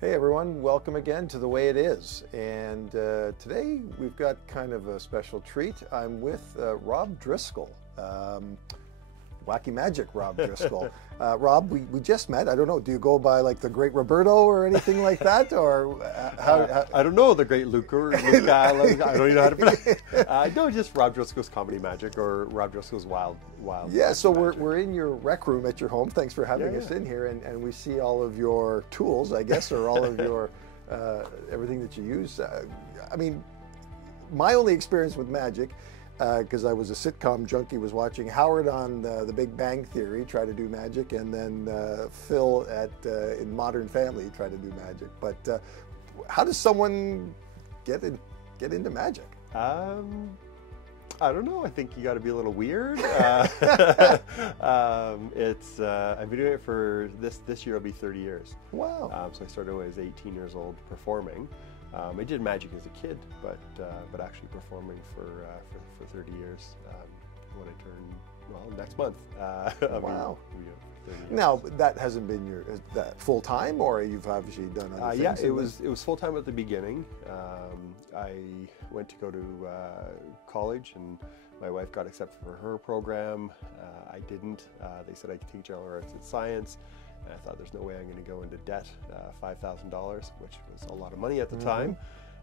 Hey everyone, welcome again to The Way It Is. And today we've got kind of a special treat. I'm with Rob Driscoll, Wacky Magic Rob Driscoll. Rob, we just met. I don't know, do you go by like the Great Roberto or anything like that? Or how? I don't know, the great Luca. Luca I don't even know how to pronounce it. No, just Rob Driscoll's Comedy Magic or Rob Driscoll's Wild. Yeah, so we're in your rec room at your home. Thanks for having us in here. And we see all of your tools, I guess, or all of your everything that you use. I mean, my only experience with magic, because I was a sitcom junkie, was watching Howard on the Big Bang Theory try to do magic, and then Phil in Modern Family try to do magic. But how does someone get into magic? I don't know. I think you got to be a little weird. I've been doing it for this year. Will be 30 years. Wow. So I started when I was 18 years old performing. I did magic as a kid, but actually performing for 30 years. When I turn next month. Wow. Now that hasn't been that full time, or you've obviously done other things. Yeah, it was full time at the beginning. I went to go to college, and my wife got accepted for her program. I didn't. They said I could take general arts and science, and I thought there's no way I'm going to go into debt, $5,000, which was a lot of money at the time,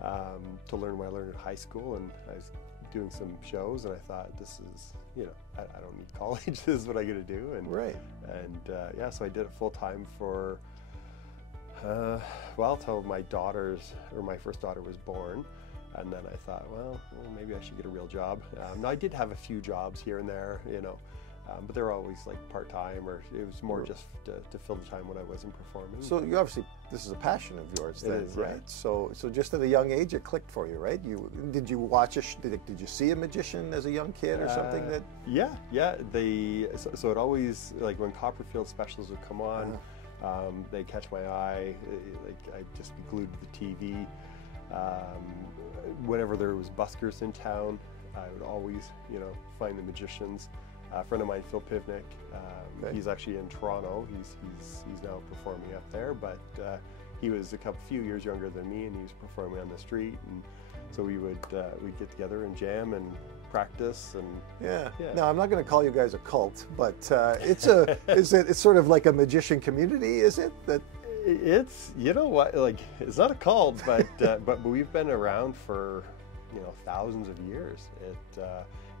to learn what I learned in high school. And I was doing some shows, and I thought, this is, I don't need college. This is what I got to do. And right. And so I did it full time for till my first daughter was born. And then I thought, well, maybe I should get a real job. I did have a few jobs here and there, but they were always like part-time, or it was more just to fill the time when I wasn't performing. So you obviously, this is a passion of yours then, is, right? Yeah. So just at a young age it clicked for you, right? Did you watch did you see a magician as a young kid or something that? Yeah. So it always, like when Copperfield specials would come on, they'd catch my eye. Like I'd just be glued to the TV. Whenever there was buskers in town, I would always, find the magicians. A friend of mine, Phil Pivnik, he's actually in Toronto. He's now performing up there, but he was a few years younger than me, and he was performing on the street. And so we'd get together and jam and practice. And yeah. Now I'm not going to call you guys a cult, but it's sort of like a magician community, is it? It's it's not a cult, but we've been around for thousands of years.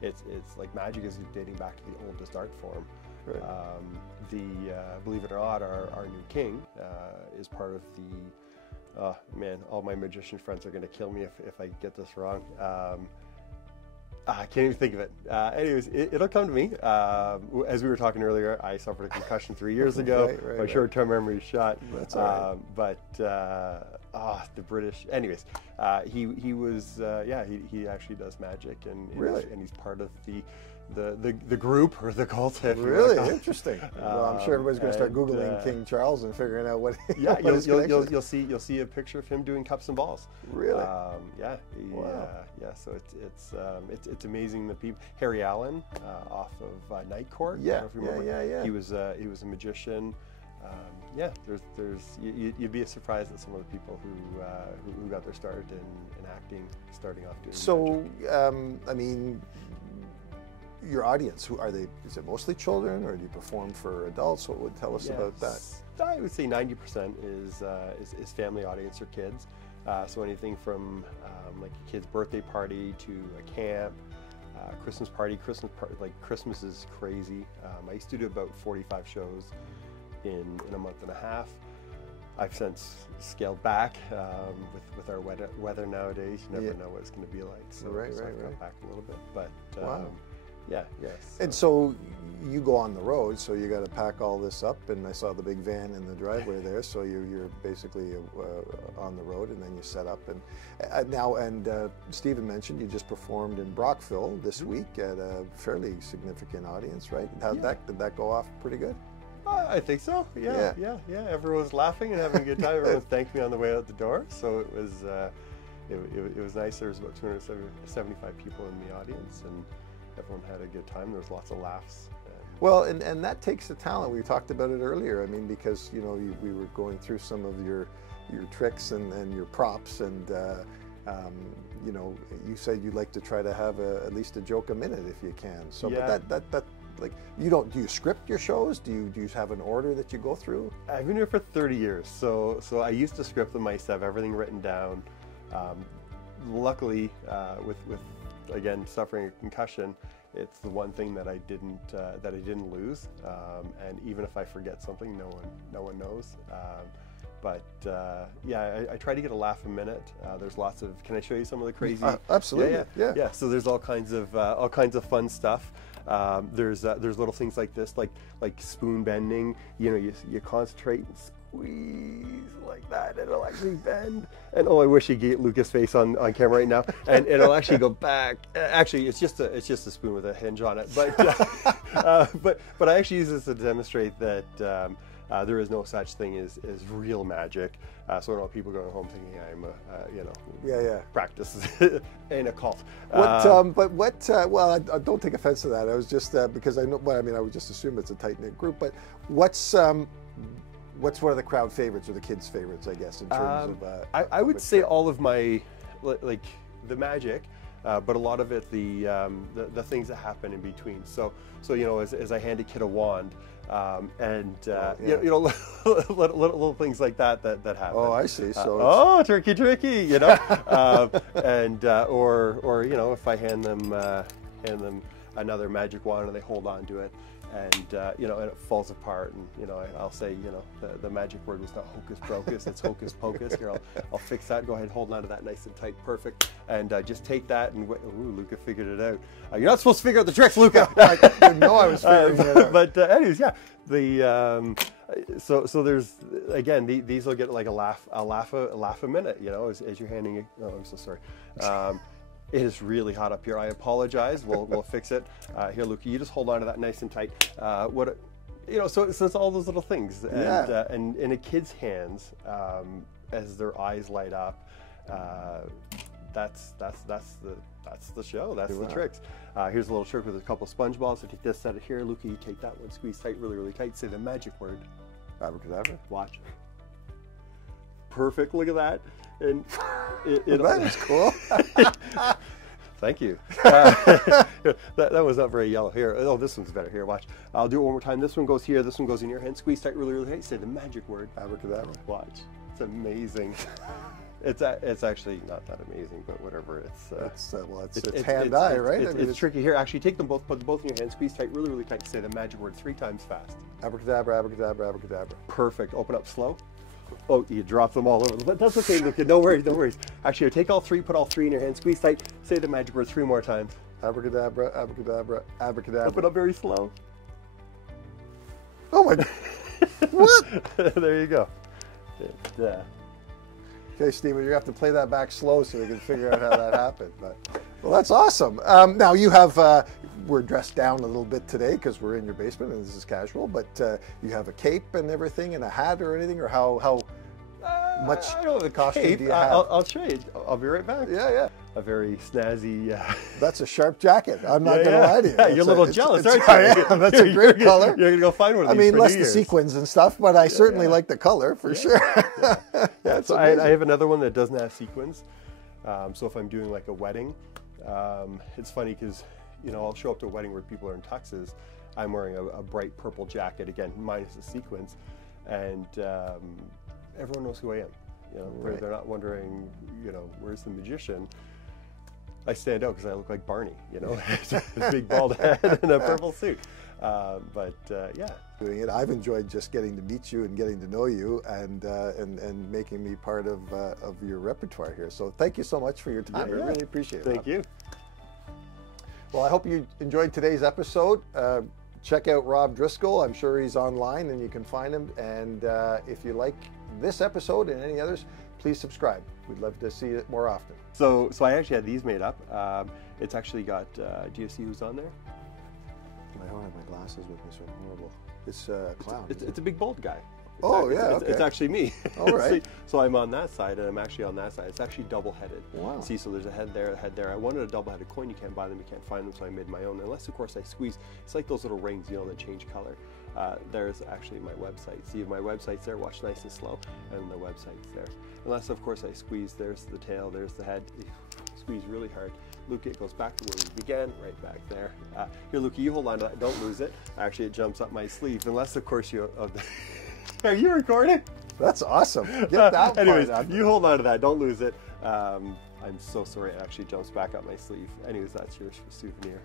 It's like magic is dating back to the oldest art form. Right. Believe it or not, our new king is part of the. All my magician friends are going to kill me if I get this wrong. I can't even think of it. Anyways, it'll come to me. As we were talking earlier, I suffered a concussion 3 years ago. My short-term memory is shot. That's all right. But the British. Anyways, he was. He actually does magic, and he's part of the group or the cult. Really interesting. Well, I'm sure everybody's going to start Googling King Charles and figuring out what. Yeah, you'll see a picture of him doing cups and balls. Really? Wow. So it's amazing the people. Harry Allen off of Night Court. Yeah. He was a magician. You'd be surprised at some of the people who got their start in acting, starting off doing magic. I mean, your audience, who are they? Is it mostly children, or do you perform for adults? What would tell us about that? I would say 90% is family audience or kids. So anything from like a kid's birthday party to a camp, Christmas party. Like Christmas is crazy. I used to do about 45 shows in a month and a half. I've since scaled back with our weather nowadays. You never know what it's going to be like. So I've cut back a little bit. But wow. Yes. And so you go on the road, so you got to pack all this up, and I saw the big van in the driveway there, so you're basically on the road, and then you set up. And Stephen mentioned you just performed in Brockville this week at a fairly significant audience, right? Did that go off pretty good? I think so. Yeah. Everyone was laughing and having a good time. Everyone thanked me on the way out the door, so it was nice. There was about 275 people in the audience, and everyone had a good time. There was lots of laughs. Well, and that takes the talent. We talked about it earlier. I mean, because we were going through some of your your tricks and your props, and you know, you said you like to try to have at least a joke a minute if you can. So, Yeah. but that like, do you script your shows? Do you have an order that you go through? I've been here for 30 years, so I used to script them myself, have everything written down. Luckily, with again suffering a concussion, it's the one thing that I didn't lose. And even if I forget something, no one knows. But yeah, I try to get a laugh a minute. There's lots of. Can I show you some of the crazy? Absolutely. Yeah. So there's all kinds of fun stuff. There's little things like this, like spoon bending. You know, you concentrate and squeeze like that, and it'll actually bend. And oh, I wish you could get Luca's face on camera right now, and it'll actually go back. Actually, it's just a spoon with a hinge on it. But I actually use this to demonstrate that. There is no such thing as real magic, so I don't want people going home thinking I'm practice in a cult. Well, I don't take offense to that. I was just because I know. Well, I mean, I would just assume it's a tight knit group. But what's one of the crowd favorites or the kids' favorites? I guess in terms of. I would say all of my like the magic. But a lot of it, the things that happen in between. So you know, as I hand a kid a wand, you know, little things like that happen. Oh, I see. So tricky, you know, or you know, if I hand them another magic wand and they hold on to it, and you know, and it falls apart, and you know, I'll say, you know, the magic word was not hocus pocus, it's hocus pocus. Here, I'll fix that. Go ahead, hold on to that nice and tight, perfect, and just take that and ooh, Luca figured it out. You're not supposed to figure out the tricks, Luca. I didn't know I was figuring it out. But anyways, yeah, so there's again these will get like a laugh a minute, you know, as you're handing it. Oh, I'm so sorry. It is really hot up here. I apologize. We'll fix it. Here, Luca, you just hold on to that nice and tight. You know, so it's all those little things, and in a kid's hands, as their eyes light up, that's the show. That's the tricks. Here's a little trick with a couple sponge balls. So take this, set it here. Luca, you take that one, squeeze tight, really tight. Say the magic word. Abracadabra. Watch. Perfect. Look at that. And that is cool. Thank you. That was not very yellow. Here, oh, this one's better. Here, watch. I'll do it one more time. This one goes here. This one goes in your hand. Squeeze tight, really tight. Say the magic word. Abracadabra. Watch. It's amazing. It's actually not that amazing, but whatever. It's hand-eye, right? It's tricky. Here, actually, take them both. Put them both in your hand. Squeeze tight, really tight. Say the magic word 3 times fast. Abracadabra, abracadabra, abracadabra. Perfect. Open up slow. Oh, you dropped them all over. But that's okay, Luca. No worries. Actually, take all 3, put all 3 in your hand, squeeze tight, say the magic word 3 more times. Abracadabra, abracadabra, abracadabra. Open up very slow. Oh my! What? There you go. Okay, Stephen, you have to play that back slow so we can figure out how that happened. But well, that's awesome. Now you have. We're dressed down a little bit today because we're in your basement and this is casual, but you have a cape and everything and a hat or anything, or how much costume do you have? I'll show you. I'll be right back. Yeah. A very snazzy... That's a sharp jacket. I'm not going to lie to you. Yeah, you're a little jealous, aren't you? I am. That's a great color. You're going to go find one of these. I mean, less the sequins and stuff, but I certainly like the color for sure. Yeah, so I have another one that doesn't have sequins. So if I'm doing like a wedding, it's funny because you know, I'll show up to a wedding where people are in tuxes. I'm wearing a bright purple jacket, again, minus the sequins, and everyone knows who I am. You know, they're not wondering, you know, where's the magician? I stand out because I look like Barney, you know, a big bald head and a purple suit. Yeah. Doing it, I've enjoyed just getting to meet you and getting to know you, and making me part of your repertoire here. So thank you so much for your time. I really appreciate it. Thank you. Well, I hope you enjoyed today's episode. Check out Rob Driscoll. I'm sure he's online and you can find him. And if you like this episode and any others, please subscribe. We'd love to see it more often. So I actually had these made up. It's actually got, do you see who's on there? I don't have my glasses with me, so I'm horrible. It's a clown. It's a big bald guy. It's actually me. All right. So I'm on that side, and I'm actually on that side. It's actually double-headed. Wow. See, so there's a head there, a head there. I wanted a double-headed coin. You can't buy them. You can't find them, so I made my own. Unless, of course, I squeeze. It's like those little rings, you know, that change color. there's actually my website. See, my website's there, watch nice and slow, and the website's there. Unless, of course, I squeeze, there's the tail, there's the head. Squeeze really hard. Luca, it goes back to where we began, right back there. Here, Luca, you hold on to that, don't lose it. Actually, it jumps up my sleeve, unless, of course, you... Are you recording? That's awesome. Get that Anyways, part out. you hold on to that, don't lose it. I'm so sorry, it actually jumps back up my sleeve. Anyways, that's your souvenir.